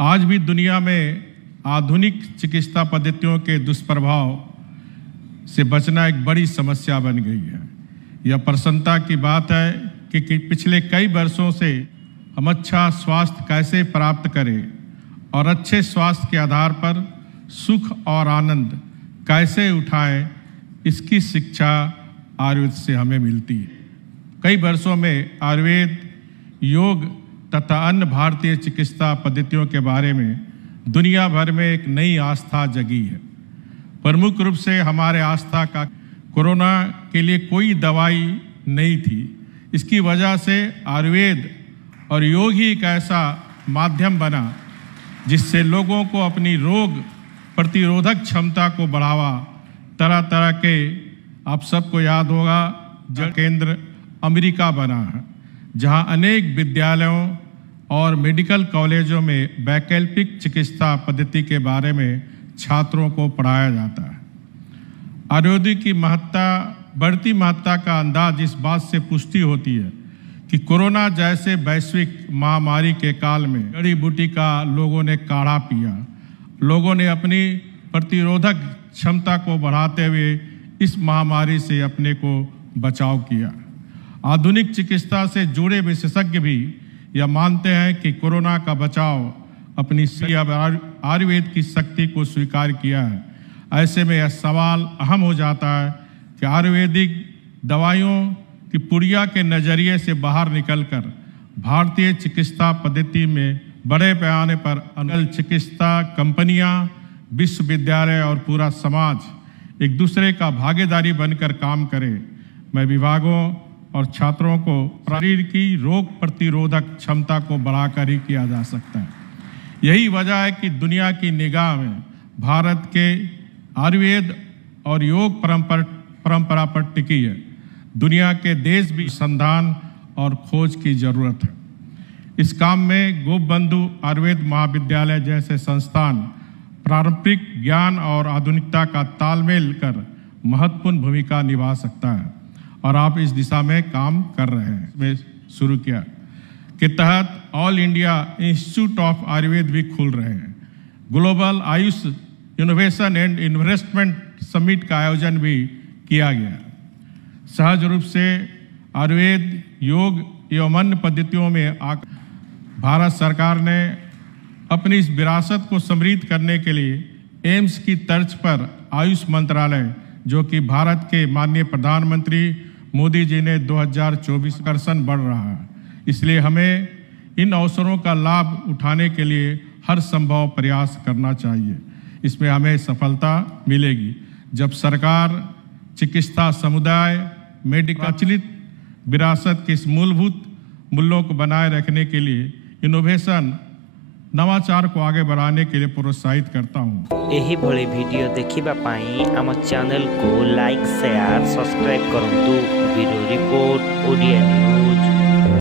आज भी दुनिया में आधुनिक चिकित्सा पद्धतियों के दुष्प्रभाव से बचना एक बड़ी समस्या बन गई है। यह प्रसन्नता की बात है कि पिछले कई वर्षों से हम अच्छा स्वास्थ्य कैसे प्राप्त करें और अच्छे स्वास्थ्य के आधार पर सुख और आनंद कैसे उठाएं, इसकी शिक्षा आयुर्वेद से हमें मिलती है। कई वर्षों में आयुर्वेद, योग तथा अन्य भारतीय चिकित्सा पद्धतियों के बारे में दुनिया भर में एक नई आस्था जगी है। प्रमुख रूप से हमारे आस्था का कोरोना के लिए कोई दवाई नहीं थी। इसकी वजह से आयुर्वेद और योग ही एक ऐसा माध्यम बना जिससे लोगों को अपनी रोग प्रतिरोधक क्षमता को बढ़ावा। तरह तरह के, आप सबको याद होगा, जल केंद्र अमेरिका बना है, जहां अनेक विद्यालयों और मेडिकल कॉलेजों में वैकल्पिक चिकित्सा पद्धति के बारे में छात्रों को पढ़ाया जाता है। आयुर्वेद की बढ़ती महत्ता का अंदाज इस बात से पुष्टि होती है कि कोरोना जैसे वैश्विक महामारी के काल में जड़ी बूटी का लोगों ने काढ़ा पिया। लोगों ने अपनी प्रतिरोधक क्षमता को बढ़ाते हुए इस महामारी से अपने को बचाव किया। आधुनिक चिकित्सा से जुड़े विशेषज्ञ भी यह मानते हैं कि कोरोना का बचाव अपनी आयुर्वेद की शक्ति को स्वीकार किया है। ऐसे में यह सवाल अहम हो जाता है कि आयुर्वेदिक दवाइयों की पुड़िया के नज़रिए से बाहर निकलकर भारतीय चिकित्सा पद्धति में बड़े पैमाने पर अन्य चिकित्सा कंपनियां, विश्वविद्यालय और पूरा समाज एक दूसरे का भागीदारी बनकर काम करें। मैं विभागों और छात्रों को शरीर की रोग प्रतिरोधक क्षमता को बढ़ाकर ही किया जा सकता है। यही वजह है कि दुनिया की निगाह में भारत के आयुर्वेद और योग परंपरा पर टिकी है। दुनिया के देश भी अनुसंधान और खोज की जरूरत है। इस काम में गोपबंधु आयुर्वेद महाविद्यालय जैसे संस्थान पारंपरिक ज्ञान और आधुनिकता का तालमेल कर महत्वपूर्ण भूमिका निभा सकता है और आप इस दिशा में काम कर रहे हैं। मैं शुरू किया के तहत all India institute of Ayurveda भी खुल रहे हैं। Global Ayush innovation and investment summit का आयोजन भी किया गया। सहज रूप से आयुर्वेद, योग एवं अन्य पद्धतियों में भारत सरकार ने अपनी इस विरासत को समृद्ध करने के लिए एम्स की तर्ज पर आयुष मंत्रालय, जो कि भारत के माननीय प्रधानमंत्री मोदी जी ने 2024 आकर्षण बढ़ रहा है। इसलिए हमें इन अवसरों का लाभ उठाने के लिए हर संभव प्रयास करना चाहिए। इसमें हमें सफलता मिलेगी जब सरकार चिकित्सा समुदाय मेडिकल प्रचलित विरासत के इस मूलभूत मूल्यों को बनाए रखने के लिए इनोवेशन, नवाचार को आगे बढ़ाने के लिए प्रोत्साहित करता हूँ। यही भली वीडियो देखिबा पाई आम चैनल को लाइक, शेयर, सब्सक्राइब करंतु। Bureau report, Odia news.